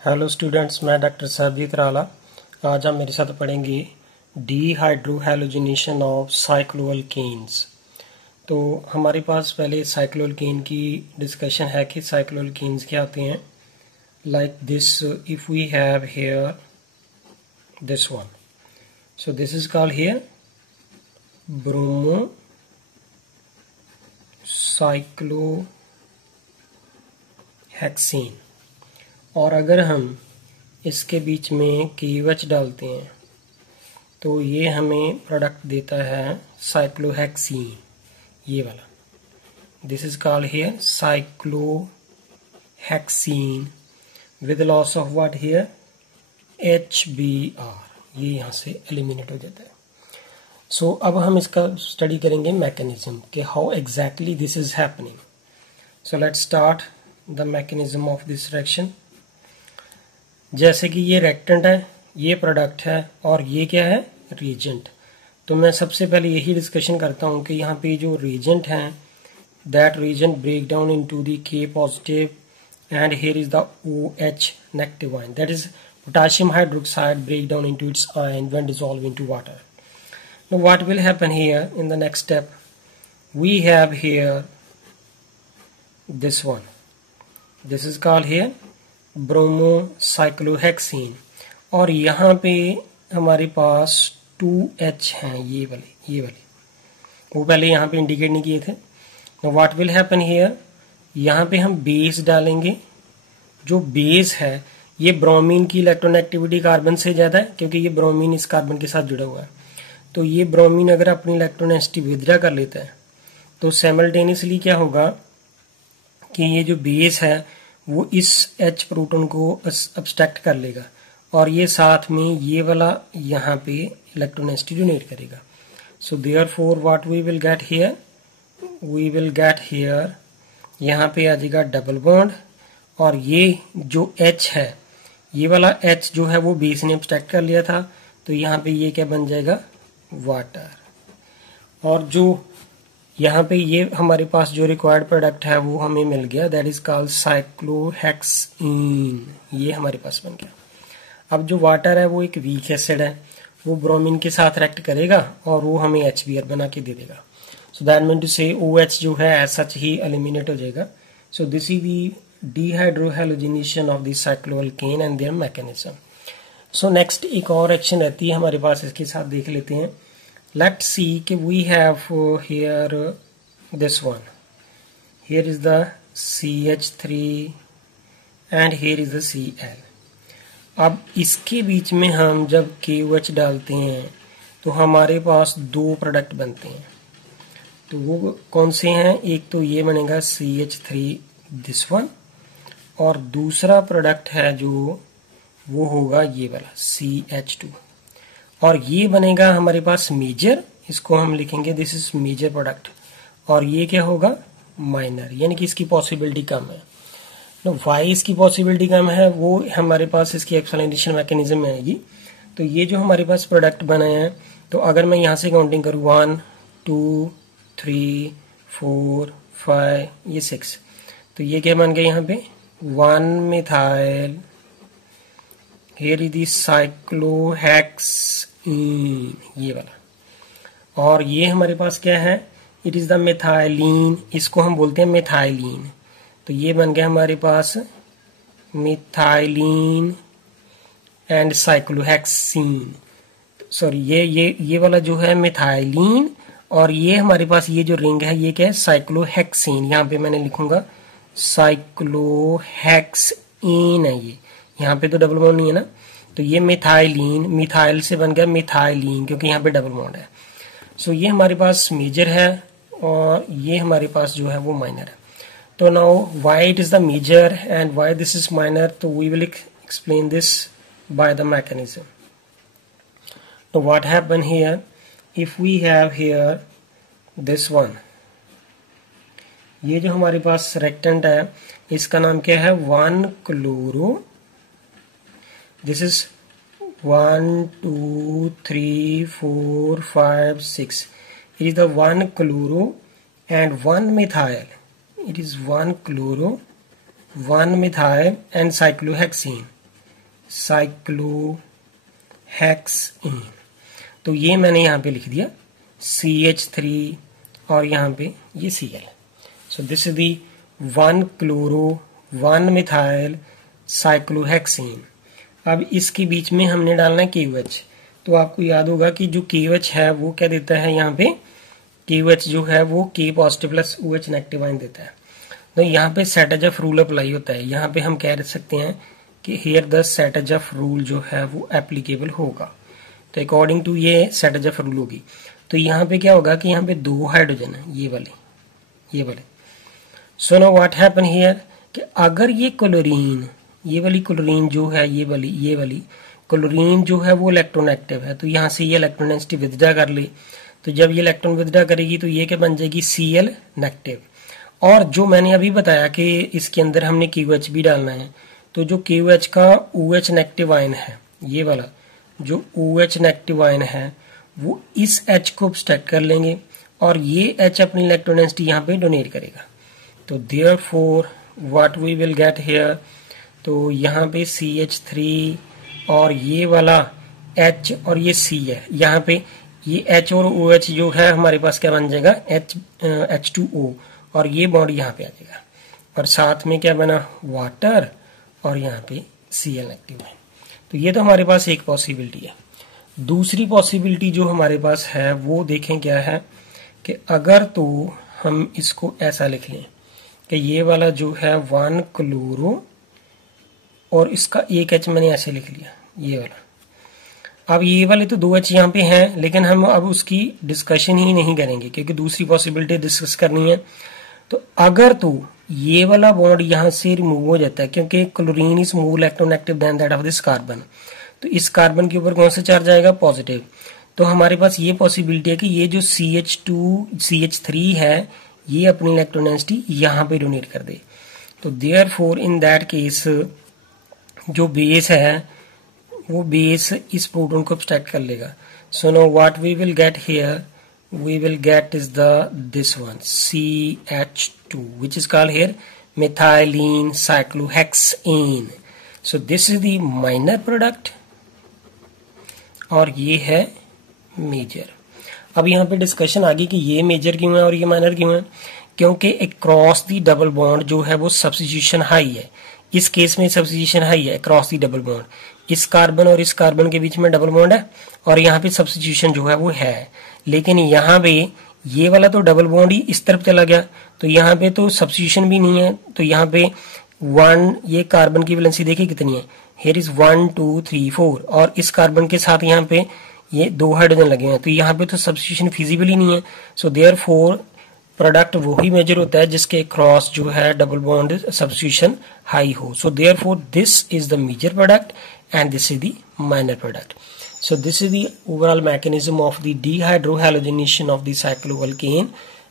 Hello students, मैं doctor Sarabjit राला। आज आप मेरे साथ पढ़ेंगे डीहाइड्रोहैलोजिनेशन ऑफ साइक्लोअल्केन्स। तो हमारे पास पहले साइक्लोअल्केन की डिस्कशन है कि साइक्लोअल्केन्स क्या होते हैं। Like this, if we have here this one, so this is called here bromo cyclohexane. और अगर हम इसके बीच में KOH डालते हैं तो ये हमें प्रोडक्ट देता है साइक्लोहेक्सीन, ये वाला। This is called here cyclohexene with loss of what here HBr। ये यहाँ से एलिमिनेट हो जाता है। सो अब हम इसका स्टडी करेंगे मैकेनिज्म कि how exactly this is happening. So let's start the mechanism of this reaction. जैसे कि ये रिएक्टेंट है, ये प्रोडक्ट है और ये क्या है, रिएजेंट। तो मैं सबसे पहले यही डिस्कशन करता हूँ कि यहाँ पे जो रिएजेंट है, that reagent break down into the K positive and here is the OH negative ion, that is potassium hydroxide break down into its ion when dissolve into water. Now what will happen here in the next step, we have here this one, this is called here bromocyclohexane. और यहाँ पे हमारे पास 2H हैं, ये वाले वो पहले यहाँ पे इंडिकेट नहीं किए थे। Now what will happen here, यहाँ पे हम बेस डालेंगे। जो बेस है, ये ब्रोमीन की इलेक्ट्रोनेगेटिविटी कार्बन से ज़्यादा है क्योंकि ये ब्रोमीन इस कार्बन के साथ जुड़ा हुआ है। तो ये ब्रोमीन अगर अपनी इलेक्ट्रोनेगेटिविटी विथड्रॉ कर लेता है तो साइमल्टेनियसली क्या होगा कि ये जो बेस है वो इस H प्रोटॉन को अब्स्ट्रैक्ट कर लेगा और ये साथ में ये वाला यहाँ पे इलेक्ट्रोनेगेटिविटी डोनेट करेगा। So therefore what we will get here, we will get here, यहाँ पे आ जाएगा डबल बॉन्ड और ये जो H है, ये वाला H जो है वो बेस ने अब्स्ट्रैक्ट कर लिया था, तो यहाँ पे ये क्या बन जाएगा, वाटर। और जो यहाँ पे ये हमारे पास जो रिक्वायर्ड प्रोडक्ट है वो हमें मिल गया, दैट इज कॉल्ड साइक्लोहेक्सीन, ये हमारे पास बन गया। अब जो वाटर है वो एक वीक एसिड है, वो ब्रोमीन के साथ रिएक्ट करेगा और वो हमें HBr बना के दे देगा। सो दैट मीन टू से OH जो है एज सच ही एलिमिनेट हो जाएगा। So this is the dehydrohalogenation of the cycloalkane and their mechanism. So next एक और एक्शन रहती है हमारे पास, इसके साथ देख लेते हैं। Let's see कि we have here this one. Here is the CH3 and here is the Cl. अब इसके बीच में हम जब KOH डालते हैं तो हमारे पास दो प्रोडक्ट बनते हैं। तो वो कौन से हैं, एक तो ये बनेगा CH3 this one और दूसरा प्रोडक्ट है जो वो होगा ये वाला CH2 और ये बनेगा हमारे पास मेजर, इसको हम लिखेंगे दिस इज मेजर प्रोडक्ट, और ये क्या होगा, माइनर, यानी कि इसकी पॉसिबिलिटी कम है। तो वाई इसकी पॉसिबिलिटी कम है वो हमारे पास इसकी एक्सप्लेनेशन मैकेनिज्म में आएगी। तो ये जो हमारे पास प्रोडक्ट बने हैं, तो अगर मैं यहाँ से काउंटिंग करूँ 1 2 3 4 5 ये 6, तो ये क्या बन गया यहाँ पे 1 methyl, here is the cyclohexene, ये वाला। और ये हमारे पास क्या है, इट इज द मिथाइलिन, इसको हम बोलते हैं मिथाइलिन। तो ये बन गया हमारे पास मिथाइलिन एंड साइक्लोहेक्सीन। सॉरी, ये वाला जो है मिथाइलिन और ये हमारे पास ये जो रिंग है ये क्या है, साइक्लोहेक्सीन। यहाँ पे मैंने लिखूंगा साइक्लोहेक्सीन है, ये यहाँ पे तो डबल बॉन्ड नहीं है ना, तो ये मिथाइलिन, मिथाइल से बन गया मिथाइलिन क्योंकि यहाँ पे डबल बॉन्ड है। सो ये हमारे पास मेजर है और ये हमारे पास जो है वो माइनर है। तो now why it is the major and why this is minor, तो we will explain this by the mechanism. तो what happen here, if we have here this one, ये जो हमारे पास रिएक्टेंट है इसका नाम क्या है, 1 chloro, this is 1 2 3 4 5 6, it is the 1 chloro and 1 methyl, it is 1 chloro 1 methyl and cyclohexene. Cyclohexane. तो ये मैंने यहाँ पे लिख दिया CH3 और यहाँ पे ये Cl। So this is the 1-chloro-1-methyl cyclohexane. अब इसके बीच में हमने डालना है KOH। तो आपको याद होगा कि जो KOH है वो क्या देता है, यहाँ पे KOH जो है वो K positive plus OH negative ion देता है। तो यहाँ पे सेटजफ रूल अप्लाई होता है। यहाँ पे हम कह सकते हैं कि हियर द सेटजफ रूल जो है वो एप्लीकेबल होगा। तो अकॉर्डिंग टू ये सेटजफ रूल होगी। तो यहाँ पे क्या होगा कि यहाँ पे 2 हाइड्रोजन है, ये वाले। सो नो व्हाट हैपन हियर कि अगर ये क्लोरीन, ये वाली क्लोरीन जो है, ये वाली क्लोरीन जो है वो इलेक्ट्रोनेगेटिव है, तो यहाँ से ये इलेक्ट्रॉन डेंसिटी विथड्रॉ कर ले। तो जब ये इलेक्ट्रॉन विथड्रॉ करेगी तो ये क्या बन जाएगी, Cl नेगेटिव। और जो मैंने अभी बताया कि इसके अंदर हमने KOH भी डालना है, तो जो KOH का OH नेगेटिव आयन है, ये वाला जो OH नेगेटिव आयन है वो इस H को सब्ट्रैक्ट कर लेंगे और ये H अपनी इलेक्ट्रॉन डेंसिटी यहाँ पे डोनेट करेगा। तो therefore what we will get here, तो यहाँ पे CH3 और ये वाला H और ये C है, यहाँ पे ये H और OH जो है हमारे पास क्या बन जाएगा, H2O, और ये बॉन्ड यहाँ पे आ जाएगा और साथ में क्या बना, वाटर, और यहाँ पे Cl नेगेटिव है। तो ये तो हमारे पास एक पॉसिबिलिटी है। दूसरी पॉसिबिलिटी जो हमारे पास है वो देखें क्या है कि अगर तो हम इसको ऐसा लिख लें कि ये वाला जो है 1-क्लोरो और इसका एक H मैंने ऐसे लिख लिया, ये वाला। अब ये वाले तो 2 H यहाँ पे हैं, लेकिन हम अब उसकी डिस्कशन ही नहीं करेंगे क्योंकि दूसरी पॉसिबिलिटी डिस्कस करनी है। तो अगर तो ये वाला बॉन्ड यहाँ से रिमूव हो जाता है क्योंकि chlorine is more electronegative than that of this carbon, तो इस कार्बन के ऊपर कौन सा चार्ज आएगा, पॉजिटिव। तो हमारे पास ये पॉसिबिलिटी है कि ये जो CH3 है ये अपनी इलेक्ट्रॉन डेंसिटी यहाँ पे डोनेट कर दे। तो देयरफॉर इन दैट केस जो बेस है वो बेस इस प्रोटॉन को सब्ट्रैक्ट कर लेगा। So no what we will get here, we will get is this one CH2, which is called here methylene cyclohexane. So this is the minor product और ये है मेजर। अब यहाँ पे डिस्कशन आ गई कि ये मेजर क्यों है और ये माइनर क्यों है, क्योंकि अक्रॉस दी डबल बॉन्ड जो है वो सब्स्टिट्यूशन हाई है। इस केस में सब्स्टिट्यूशन हाई है अक्रॉस दी डबल बॉन्ड, इस कार्बन और इस कार्बन के बीच में डबल बॉन्ड है और यहाँ पे सब्स्टिट्यूशन जो है वो है। लेकिन यहाँ पे ये वाला तो डबल बॉन्ड ही इस तरफ चला गया, तो यहाँ पे तो सब्स्टिट्यूशन भी नहीं है। तो यहाँ पे 1, ये कार्बन की वैलेंसी देखिए कितनी है, हियर इज 1 2 3 4, और इस कार्बन के साथ यहाँ पे ये 2 हाइड्रोजन लगे हैं, तो यहाँ पे तो सब्स्टिट्यूशन फिजिबल ही नहीं है। सो देयरफॉर प्रोडक्ट वही मेजर होता है जिसके क्रॉस जो है डबल बॉन्ड सब्स्टिट्यूशन हाई हो। So therefore this is the major product and this is the minor product. So this is the overall mechanism of the dehydrohalogenation of the cycloalkane.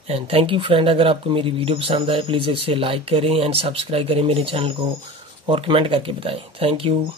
And thank you friend, अगर आपको मेरी video पसंद आए please इसे like करें and subscribe करें मेरे channel को और कमेंट करके बताएं। Thank you.